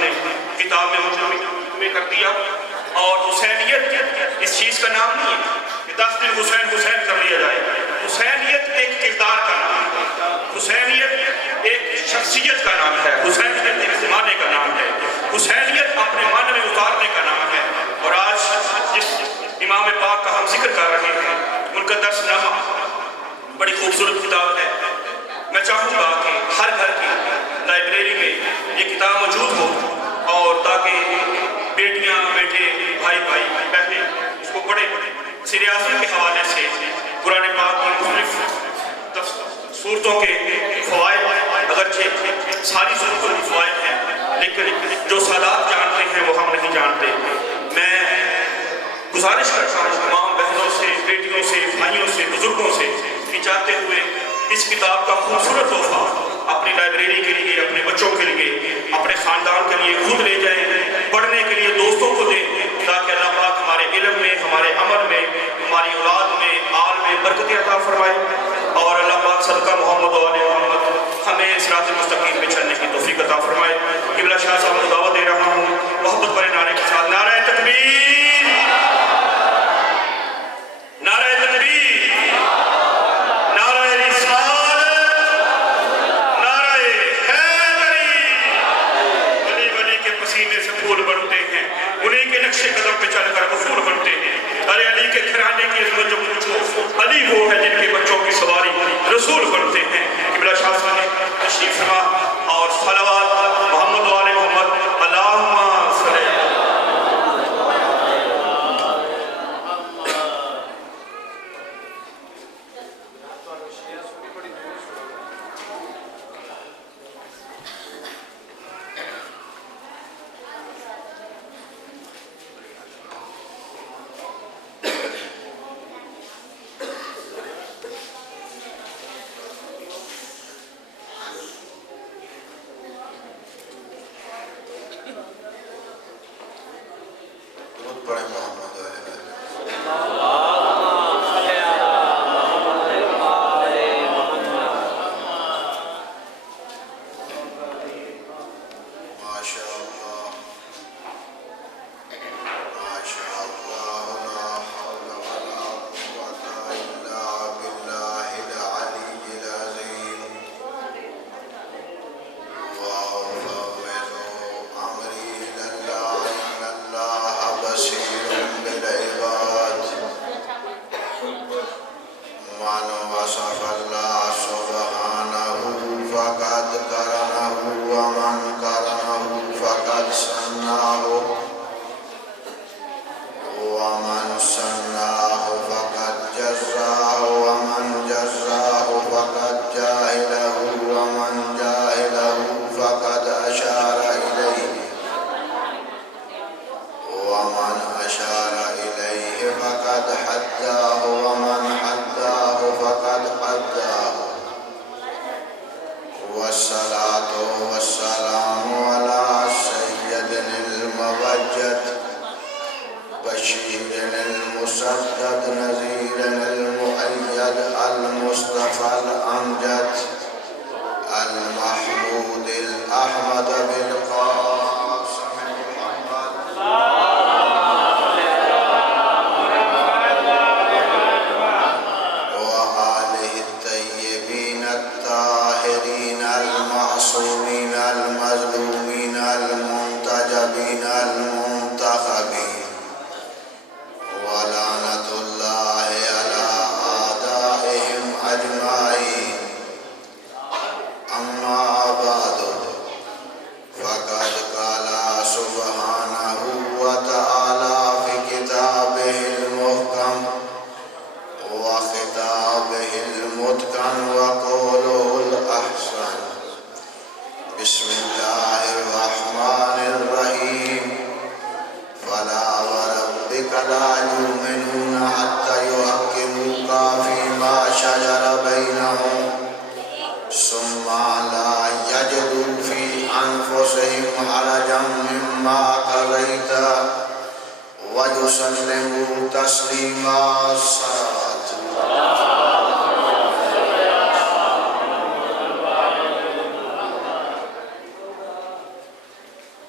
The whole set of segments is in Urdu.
نے کتاب میں مجمع کر دیا. اور حسینیت اس چیز کا نام نہیں ہے کہ 10 دن حسین حسین کر لیا جائے. حسینیت ایک کردار کا نام ہے, حسینیت ایک شخصیت کا نام ہے, حسینیت ایک زمانے کا نام ہے, حسینیت اپنے من میں اتارنے کا نام ہے. اور آج جس امام پاک کا ہم ذکر کر رہے ہیں ان کا درس نامہ بڑی خوبصورت کتاب ہے. میں چاہوں گا کہ ہر گھر کی لائبریری میں یہ کتاب موجود ہو, اور تاکہ بیٹیاں بیٹے بھائی بھائی بہنیں اس کو پڑھیں. سیر اعظم کے حوالے سے قرآن پاک کی مختلف صورتوں کے فوائد, اگرچہ ساری صورتوں کے فوائد ہیں لیکن جو سادات جانتے ہیں وہ ہم نہیں جانتے. میں گزارش کرتا ہوں تمام بہنوں سے, بیٹیوں سے, بھائیوں سے, بزرگوں سے کہ چاہتے ہوئے اس کتاب کا خوبصورت تحفہ اپنی لائبریری کے لیے, اپنے بچوں کے لیے, اپنے خاندان کے لیے خود لے جائیں, پڑھنے کے لیے دوستوں کو دیں, تاکہ اللہ پاک ہمارے علم میں, ہمارے عمل میں, ہماری اولاد میں, آل میں برکت عطا فرمائے. اور اللہ پاک صدقہ محمد و آل محمد ہمیں صراط مستقیم پہ چلنے کی توفیق عطا فرمائے. قبلہ شاہ صاحب کو دعوت دے رہا ہوں محبت بڑے نعرے کے ساتھ. نعرہ تکبیر, نعرہ تکبیر, نعرہ رسالت, نعرہ حیدری. ولی ولی کے پسینے سے پھول بنتے ہیں, انہیں کے نقش قدم پہ چل کر اصول بنتے ہیں. ارے علی کے گھرانے کی عظمت جو پوچھو, علی وہ ہے جن کے بچوں کی سواری رسول بنتے ہیں. قبلہ شاہ صاحب نے تشریف فرما اور صلوات محمد و آل محمد اللہم صلی.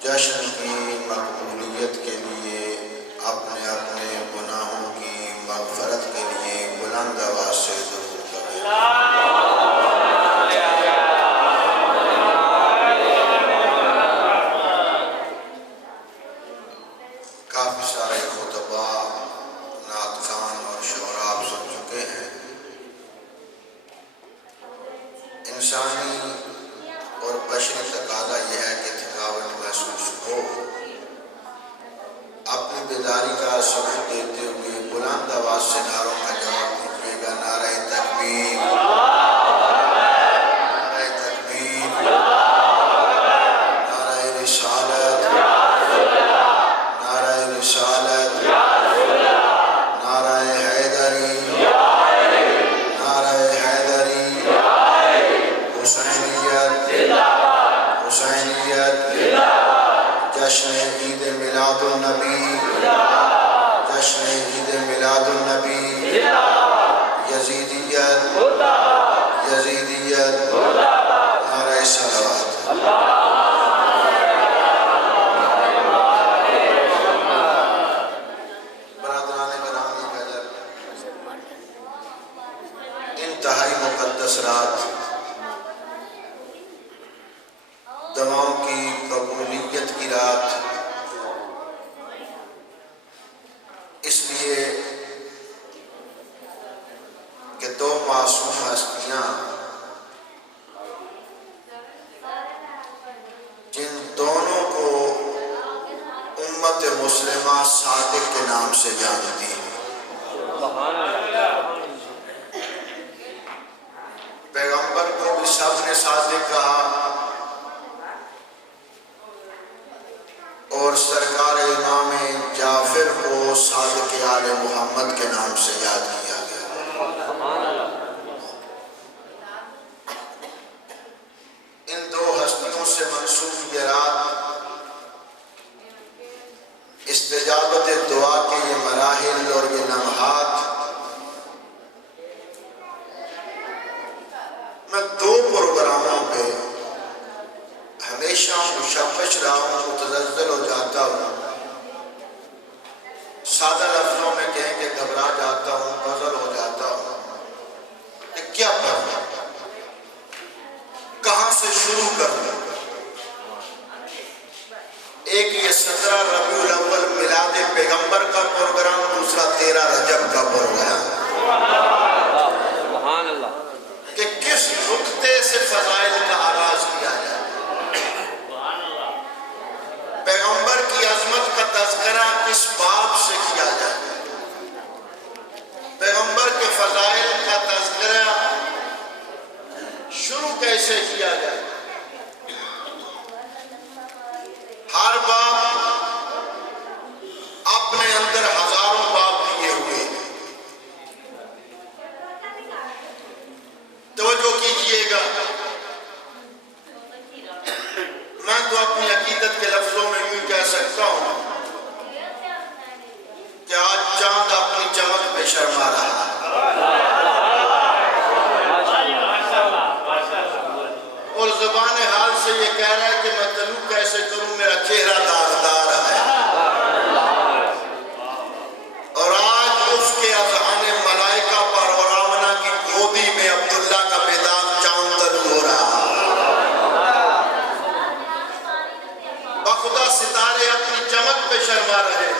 جشن کی مقبولیت کے لیے اپنے اپنے گناہوں کی مغفرت کے لیے بلند آواز سے ضرور پڑھیں۔ کافی سارے خطبہ، نعت خوان اور شعراء آپ سن چکے ہیں۔ انسانی اور بشری تقاضا یہ ہے کہ تھکاوٹ محسوس ہو، اپنی بیداری کا ثبوت دیتے ہوئے بلند آواز سے نعروں کا جواب دیجیے گا۔ نعرہ تکبیر، نعرہ تکبیر، نعرہ رسالت، نعرہ رسالت، نعرہ حیدری، نعرہ حیدری، حسینیت، حسینیت، جشن عید میلاد النبی، جشن عید میلاد النبی، یزیدیت، یزیدیت، نعرہ صلوات۔ برادران گرامی قدر، انتہائی مقدس رات، دعاؤں کی قبولیت کی رات، اس لیے کہ دو معصوم ہستیاں جن دونوں کو امت مسلمہ صادق کے نام سے جانتی ہے، پیغمبر کو بھی سب نے صادق کہا اور سرکار امام جعفر کو صادق آل محمد کے نام سے یاد کیا گیا۔ ان دو ہستیوں سے منسوب یہ رات استجابت دعا کے یہ مراحل اور یہ لمحات میں دو پروگراموں پہ ہمیشہ مشوش رہا ہوں، متزلزل ہو جاتا ہوں، سادہ لفظوں میں کہیں کہ گھبرا جاتا ہوں، غزل ہو جاتا ہوں کہ کیا پڑھوں، کہاں سے شروع کروں۔ ایک یہ 17 ربیع الاول میلاد پیغمبر کا پروگرام، دوسرا 13 رجب کا پروگرام، کہ کس نقطے سے فضائل کا آغاز کیا جائے۔ پیغمبر کی عظمت کا تذکرہ کس باب سے کیا جائے، پیغمبر کے فضائل کا تذکرہ شروع کیسے کیا جائے۔ ہر باب اپنے اندر ہزاروں باب لیے ہوئے، توجہ کیجئے گا۔ میں تو اپنی عقیدت کے لفظوں میں یوں کہہ سکتا ہوں کہ آج چاند اپنی چمک پہ شرما رہا ہے، اور زبان حال سے یہ کہہ رہا ہے کہ میں طلوع کیسے کروں، میرا چہرہ داغدار ہے، اور آج اس کے اذہان ملائکہ پر اور آمنہ کی گودی میں عبداللہ کا بیداد چاند طلوع ہو رہا ہے۔ بخدا ستارے اپنی چمک پہ شرما رہے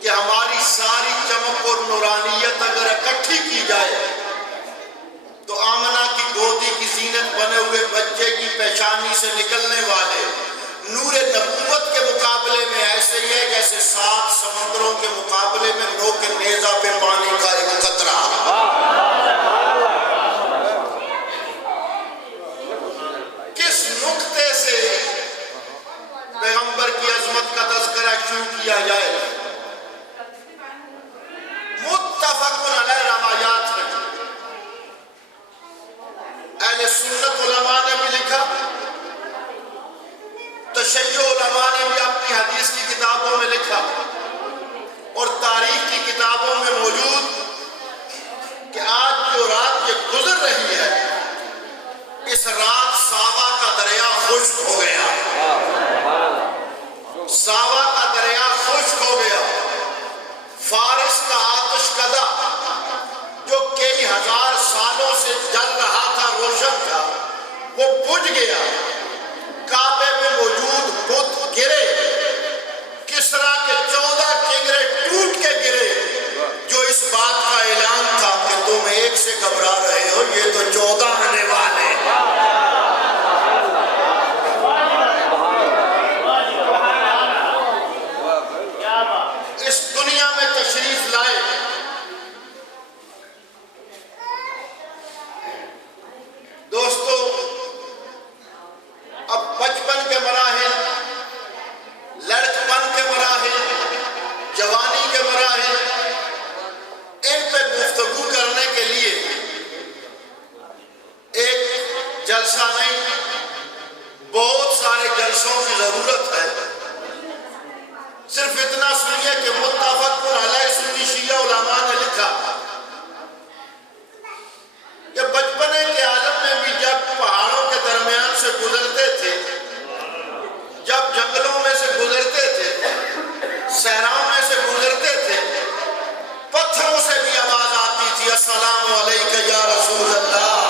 کہ ہماری ساری چمک اور نورانیت اگر اکٹھی کی جائے تو آمنہ کی گودی کی زینت بنے ہوئے بچے کی پیشانی سے نکلنے والے نور نبوت کے مقابلے میں ایسے ہی ہے جیسے 7 سمندروں کے مقابلے میں نوک نیزہ پہ پانی کا ایک قطرہ۔ کس نقطے سے پیغمبر کی عظمت کا تذکرہ شروع کیا جائے؟ متفق علیہ روایات ہیں، اہل سنت علماء نے بھی لکھا، تشیع علماء نے بھی اپنی حدیث کی کتابوں میں لکھا، اور تاریخ کی کتابوں میں موجود کہ آج جو رات یہ گزر رہی ہے، اس رات صحابہ کا دریا خشک ہو گیا۔ درسوں کی ضرورت ہے. صرف اتنا سنیے کہ متفق علیہ سنی شیعہ علماء نے لکھا کہ بچپنے کے عالم میں بھی جب پہاڑوں کے درمیان سے گزرتے تھے، جب جنگلوں میں سے گزرتے تھے، صحراؤں میں سے گزرتے تھے، پتھروں سے بھی آواز آتی تھی، السلام علیکہ یا رسول اللہ،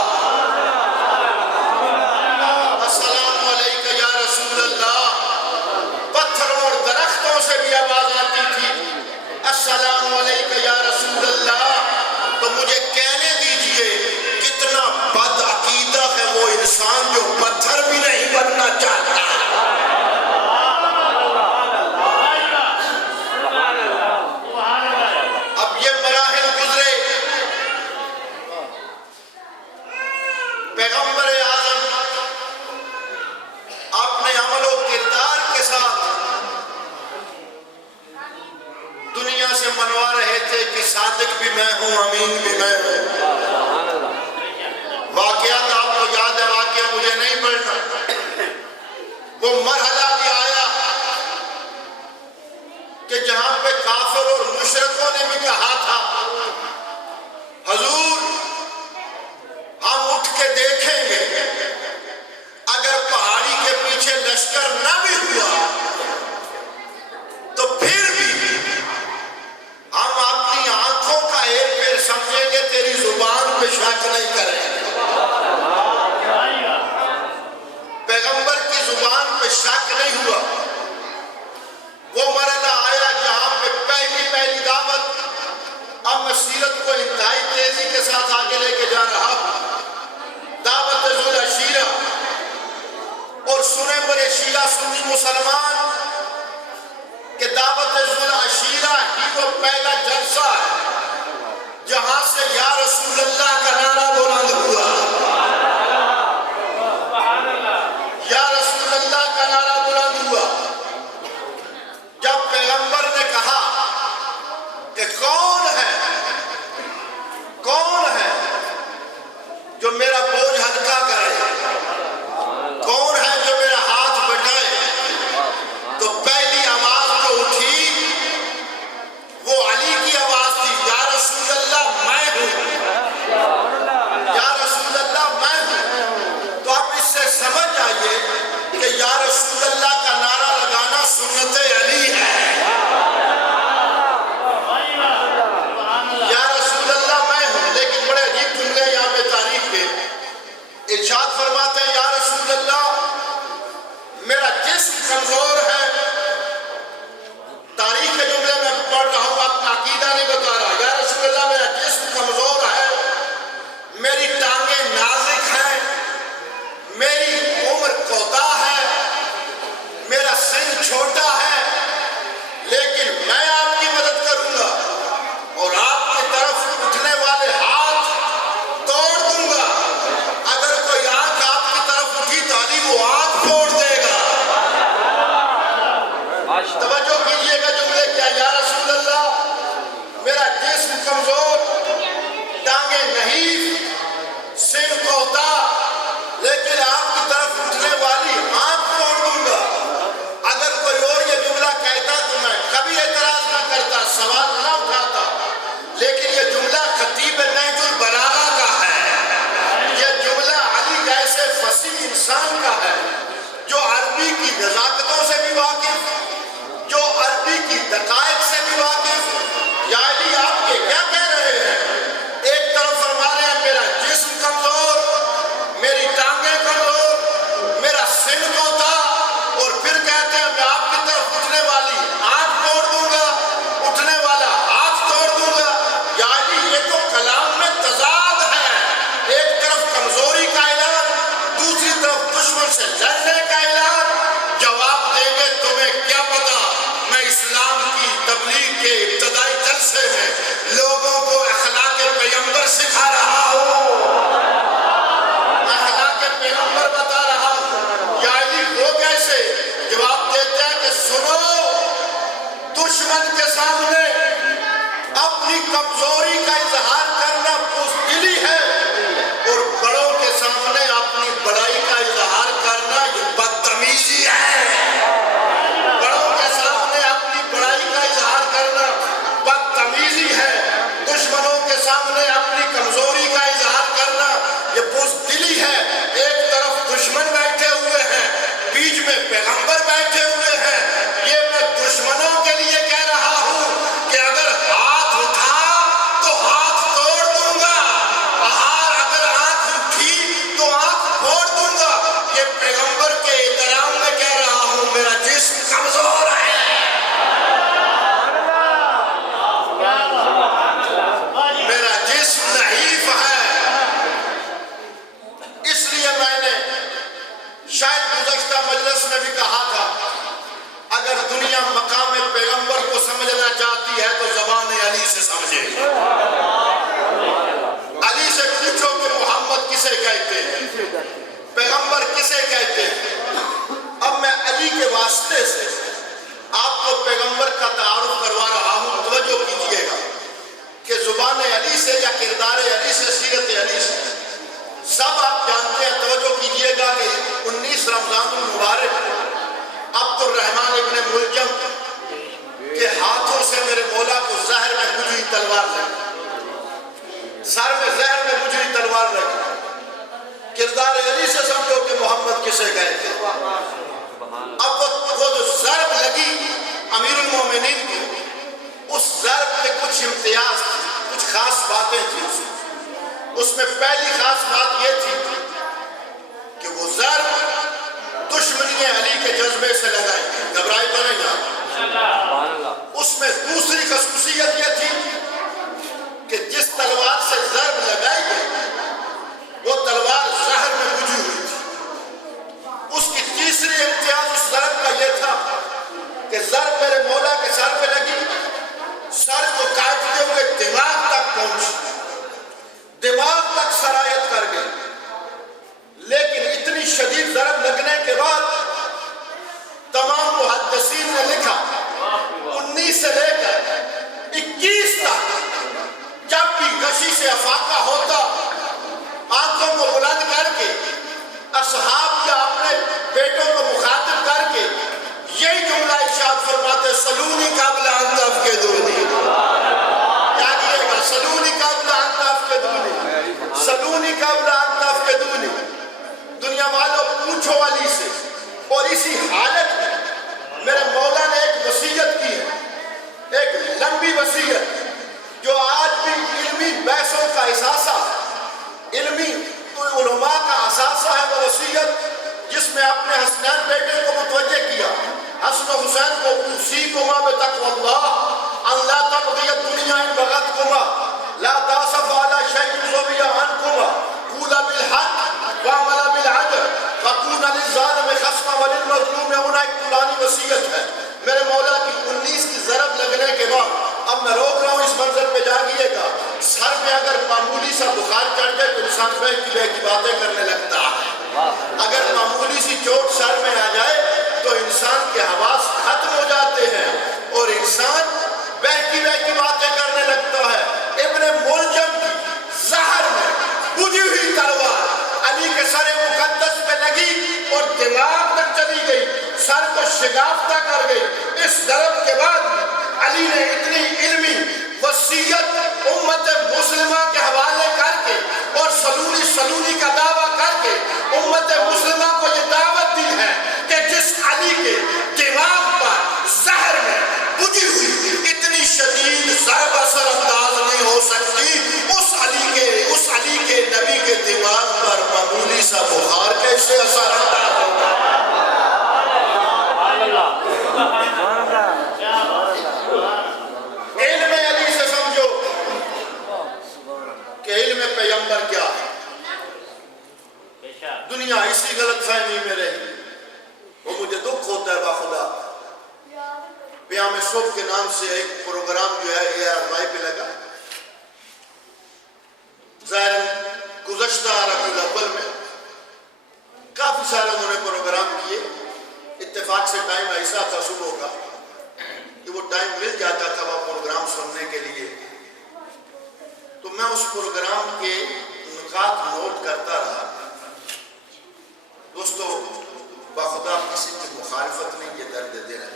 السلام علیکہ یا رسول اللہ. پتھروں اور درختوں سے بھی آواز آتی تھی، السلام علیکہ یا رسول اللہ. تو مجھے کہنے دیجئے کتنا بد عقیدہ ہے وہ انسان جو پتھر بھی نہیں بننا چاہتا. اب یہ مراحل گزرے، پیغمبر اعظم اپنے عمل و کردار کے ساتھ دنیا سے منوا رہے تھے کہ صادق بھی میں ہوں، امین بھی میں ہوں. واقعات آپ کو یاد ہے، واقعہ مجھے نہیں پڑھنا. وہ مرحلہ بھی آیا کہ جہاں پہ کافر اور مشرکوں نے بھی کہا تھا حضور ہم اٹھ کے دیکھیں گے، اگر پہاڑی کے پیچھے لشکر نہ بھی ہوا تو پھر بھی ہم اپنی آنکھوں کا ہیر پھیر سمجھیں گے، تیری زبان پہ شک نہیں کریں گے. پیغمبر کی زبان پہ شک نہیں ہوا. وہ مرحلہ آیا جہاں پہ پہلی دعوت، اب میں سیرت کو انتہائی تیزی کے ساتھ آگے لے کے جا رہا ہوں. دعوت ذو العشیرہ، اور سنیں بڑے شیعہ سنی مسلمان کہ دعوت ذو العشیرہ ہی وہ پہلا جلسہ ہے جہاں سے یا رسول اللہ کا نعرہ بلند ہوا. یا رسول اللہ کا نعرہ بلند ہوا. جب پیغمبر نے کہا کہ کون ہے جو میرا بوجھ ہلکا کرے، کون ہے جو میرا ہاتھ بٹائے، تو پہلی آواز جو اٹھی وہ علی کی آواز تھی، یا رسول اللہ میں ہوں، یا مجلس میں بھی کہا تھا اگر دنیا مقام پیغمبر کو سمجھنا چاہتی ہے تو زبان علی سے سمجھے. علی سے پوچھو کہ محمد کسے کہتے ہیں, پیغمبر کسے کہتے ہیں. اب میں علی کے واسطے سے آپ کو پیغمبر کا تعارف کروا رہا ہوں, توجہ کیجئے گا کہ زبان علی سے یا کردار علی سے, سیرت علی سے سب آپ جانتے ہیں. توجہ کیجئے گا کہ 19 رمضان المبارک عبد الرحمن ابن ملجم کے ہاتھوں سے میرے مولا کو زہر میں بجھی تلوار لگی, سر میں زہر میں بجھی تلوار لگی. کردار علی سے سمجھو کہ محمد کسے کہتے ہیں. اب وہ جو ضرب لگی امیر المومنین کو, اس ضرب کے کچھ امتیاز تھے, کچھ خاص باتیں تھیں. اس میں پہلی خاص بات یہ تھی کہ وہ ضرب دشمنی علی کے جذبے سے لگائی, گھبرائی تو نہیں گا. اس میں دوسری خصوصیت یہ تھی کہ جس تلوار سے ضرب لگائی گئی وہ تلوار زہر میں بجھی ہوئی تھی. اس کی تیسری امتیاز اس ضرب کا یہ تھا کہ ضرب میرے مولا کے سر پہ لگی, سر کو کاٹتے ہوئے دماغ تک پہنچی, دماغ تک سرایت کر گئی. لیکن اتنی شدید ضرب لگنے کے بعد تمام محدثین نے لکھا 19 سے لے کر 21 تک جب بھی غشی سے افاقہ ہوتا, آنکھوں کو بلند کر کے اصحاب یا اپنے بیٹوں کو مخاطب کر کے یہی جملہ ارشاد فرماتے, سلونی قبل ان تفقدونی. کیا کہے گا؟ سلونی قبل ان تفقدونی, سلونی قبل ان تفقدونی. دنیا والوں پوچھو علی سے. اور اسی حالت میں میرے مولا نے ایک وصیت کی ہے, ایک لمبی وصیت جو آج بھی علمی بحثوں کا اثاثہ, علمی علماء کا اثاثہ ہے. وہ وصیت جس میں اپنے حسنین بیٹے کو متوجہ کیا, حسن و حسین کو, اوصیکما بتقوی اللہ ان لا تبغی الدنیا ان بغتکما لا تعصف علی شیء ضوی عنکما قولا بالحق وعملا بالعدل فکونا للظالم خصما وللمظلوم. ہونا ایک پرانی وصیت ہے میرے مولا کی. 19 کی ضرب لگنے کے بعد اب میں روک رہا ہوں, اس منظر پہ جاگیے گا. سر میں اگر معمولی سا بخار چڑھ جائے تو انسان بے کی باتیں کرنے لگتا ہے. اگر معمولی سی چوٹ سر میں آ جائے تو انسان کے حواس ختم ہو جاتے ہیں اور انسان بے کی باتیں کرنے لگتا ہے. ابن ملجم کی زہر میں بجھی ہوئی تلوار علی کے سر مقدس پہ لگی اور دماغ تک چلی گئی, سر کو شگافتہ کر گئی. اس ضرب کے بعد علی نے اتنی علمی وصیت امت مسلمہ کے حوالے کر کے اور سلونی کا دعویٰ کر کے امت مسلمہ کو یہ دعوت دی ہے کہ جس علی کے دماغ پر زہر میں بجھی ہوئی اتنی شدید ضرب اثر انداز نہیں ہو سکتی, اس علی کے نبی کے دماغ پر معمولی سا بخار کیسے اثر انداز ہوگا. علم علی سے سمجھو کہ علم پیغمبر کیا ہے. دنیا اسی غلط فہمی میں رہی. وہ مجھے دکھ ہوتا ہے باخدا. پیام صبح کے نام سے ایک پروگرام جو ہے ARY پہ لگا, ظاہر گزشتہ ربیع الاول میں کافی سارے انہوں نے پروگرام کیے. اتفاق سے ٹائم ایسا تھا صبح کا کہ وہ ٹائم مل جاتا تھا وہ پروگرام سننے کے لیے. تو میں اس پروگرام کے نکات نوٹ کرتا رہا. دوستو باخدا کسی کی مخالفت نہیں, یہ درد دل ہے.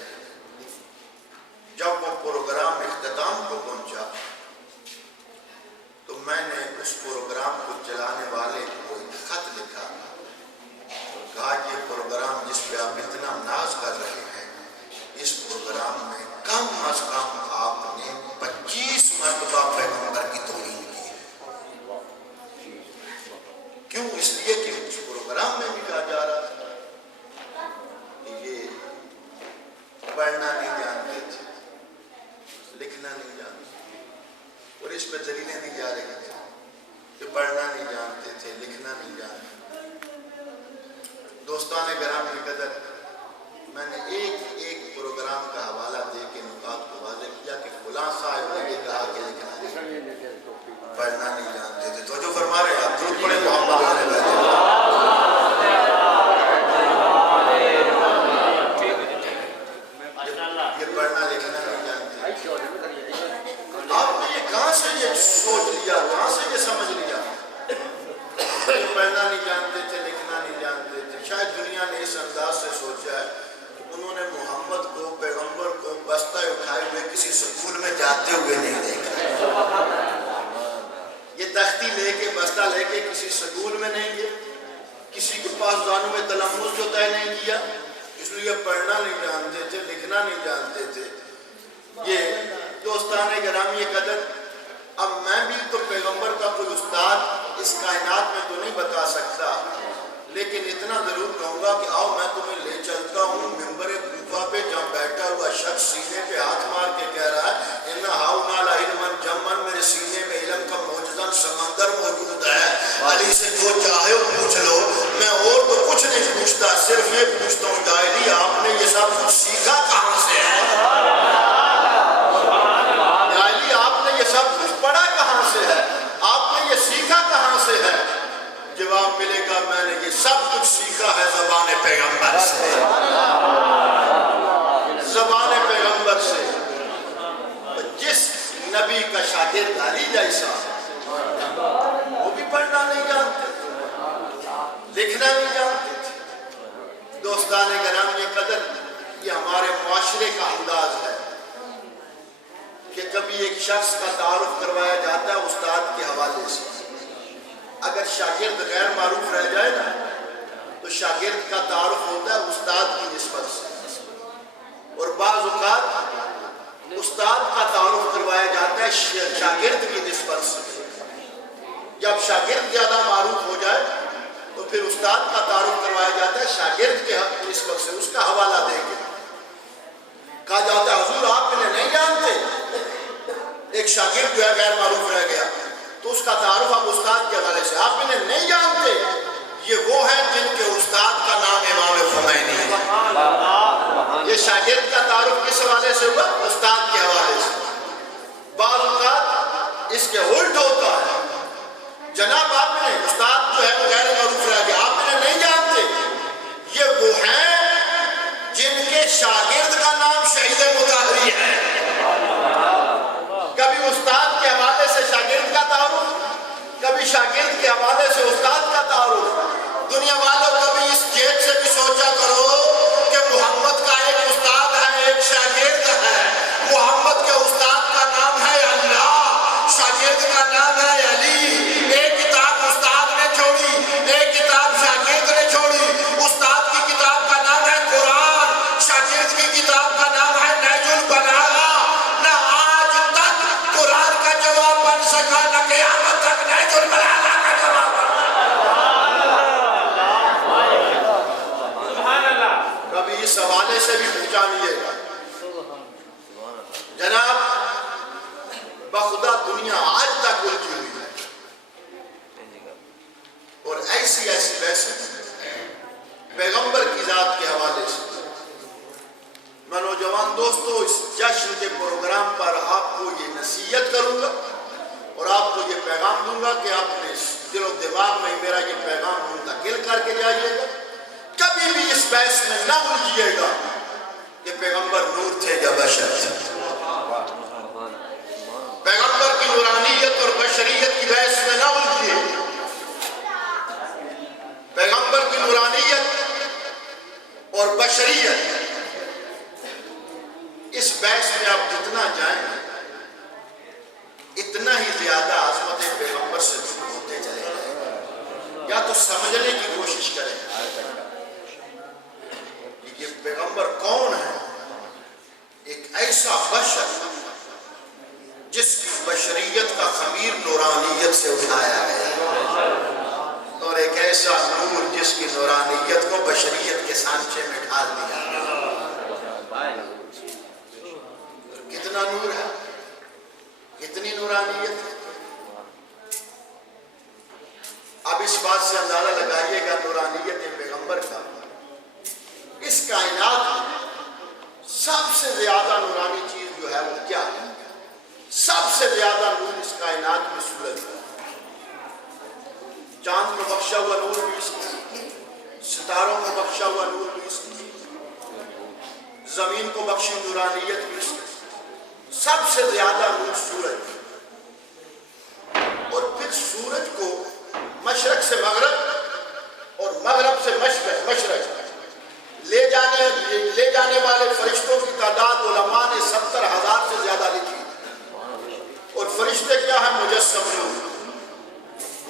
جب وہ پروگرام اختتام کو پہنچا تو میں نے اس پروگرام کو چلانے والے کو ایک خط لکھا اور کہا یہ پروگرام جس پہ آپ اتنا ناز کر رہے ہیں, اس پروگرام میں کم از کم آپ نے 25 مرتبہ پیغمبر کی توہین کی ہے. کیوں؟ اس لیے کہ اس پروگرام میں بھی کہا جا رہا تھا کہ یہ پڑھنا نہیں جانتے تھے, لکھنا نہیں جانتے, اور اس پہ دلیلیں نہیں جا رہی تھی کہ پڑھنا نہیں جانتے تھے, لکھنا نہیں جانتے. دوستان گرامی قدر, تختی لے کے بستہ لے کے کسی سکول میں نہیں گئے, کسی کے پاس دانوں میں تلمس جو طے نہیں کیا, اس لیے پڑھنا نہیں جانتے تھے, لکھنا نہیں جانتے تھے. یہ دوستان گرامی قدر, اب میں بھی تو پیغمبر کا کوئی استاد اس کائنات میں تو نہیں بتا سکتا, لیکن اتنا ضرور کہوں گا کہ آؤ میں تمہیں لے چلتا ہوں ممبر کوفہ پہ, جہاں بیٹھا ہوا شخص سینے پہ ہاتھ مار کے کہہ رہا ہے ان ہاؤنا لا علما جمن, میرے سینے میں علم کا معجزہ سمندر موجود ہے, علی سے جو چاہے پوچھ لو, میں اور تو کچھ نہیں پوچھتا, صرف یہ پوچھتا ہوں جاہلی آپ نے یہ سب کچھ سیکھا کہاں سے ہے؟ جاہلی آپ نے یہ سب کچھ پڑھا کہاں سے ہے؟ آپ نے یہ سیکھا کہاں سے ہے؟ جواب ملے گا میں نے یہ سب کچھ سیکھا ہے زبان پیغمبر سے, زبان پیغمبر سے. جس نبی کا شاگرد علی جیسا, وہ بھی پڑھنا نہیں جانتے, لکھنا نہیں جانتے. دوستان گرامی قدر, یہ ہمارے معاشرے کا انداز ہے کہ کبھی ایک شخص کا تعارف کروایا جاتا ہے استاد کے حوالے سے. اگر شاگرد غیر معروف رہ جائے نا تو شاگرد کا تعارف ہوتا ہے استاد کی نسبت سے, اور بعض اوقات استاد کا تعارف کروایا جاتا ہے شاگرد کی نسبت سے. جب شاگرد زیادہ معروف ہو جائے تو پھر استاد کا تعارف کروایا جاتا ہے شاگرد کے نسبت سے, اس کا حوالہ دے کے. کہا جاتا ہے حضور آپ انہیں نہیں جانتے, ایک شاگرد جو ہے غیر معروف رہ گیا تو اس کا تعارف آپ استاد کے حوالے سے, آپ انہیں نہیں جانتے, یہ وہ ہیں جن کے استاد کا نام امام خمینی ہے. یہ شاگرد کا تعارف کس حوالے سے ہوا؟ استاد کے حوالے سے. بعض اوقات اس کے الٹ ہوتا ہے, جناب آپ نے استاد جو ہے وہ غیر معروف رہ گیا, آپ انہیں نہیں جانتے, یہ وہ ہیں جن کے شاگرد کا نام شہید مظاہری ہے. کبھی استاد کے حوالے سے شاگرد کا تعارف, کبھی شاگرد کے حوالے سے استاد کا تعارف. دنیا والوں کبھی اس جیت سے بھی سوچا کرو کہ محمد کا ایک استاد ہے, ایک شاگرد ہے. محمد کے استاد کا نام ہے اللہ, شاگرد کا نام ہے علی. ایک کتاب استاد نے چھوڑی, ایک کتاب شاگرد نے چھوڑی. استاد کی کتاب کا نام ہے قرآن, شاگرد کی کتاب کا نام ہے نہج البلاغہ. نہ آج تک قرآن کا جواب بن سکا, نہ قیامت تک نہج البلاغہ کا جواب بن سکا. کبھی اس حوالے سے بھی پہچانیے گا جناب, بخدا دنیا آج تک الجھی ہوئی ہے, اور ایسی ایسی ویسے پیغمبر کی ذات کے حوالے سے. میں نوجوان دوستو, اس جشن کے پروگرام پر آپ کو یہ نصیحت کروں گا اور آپ کو یہ پیغام دوں گا کہ اپنے دل و دماغ میں میرا یہ پیغام منتقل کر کے جائیے گا. کبھی بھی اس بحث میں نہ الجھیے گا کہ پیغمبر نور تھے یا بشر تھے. پیغمبر کی نورانیت اور بشریت کی بحث میں نہ الجھیے. پیغمبر کی نورانیت اور بشریت, اس بحث میں آپ جتنا جائیں اتنا ہی زیادہ عظمت پیغمبر سے دور ہوتے چلے جائیں. یا تو سمجھنے کی کوشش کریں کہ یہ پیغمبر کون ہے, ایک ایسا بشر جس کی بشریت کا خمیر نورانیت سے اٹھایا گیا, اور ایک ایسا نور جس کی نورانیت کو بشریت کے سانچے میں ڈھال دیا گیا. کتنا نور ہے, کتنی نورانیت ہے. اب اس بات سے اندازہ لگائیے گا نورانیت پیغمبر کا. اس کائنات میں سب سے زیادہ نورانی چیز جو ہے وہ کیا ہے؟ سب سے زیادہ نور اس کائنات میں سورج ہے. چاند میں بخشا ہوا نور بھی اس کی, ستاروں میں بخشا ہوا نور بھی اس کی, زمین کو بخشی نورانیت بھی اس کی. سب سے زیادہ نور سورج. اور پھر سورج کو مشرق سے مغرب اور مغرب سے مشرق لے جانے والے فرشتوں کی تعداد علماء نے 70,000 سے زیادہ لکھی. اور فرشتے کیا ہیں؟ مجسم نور.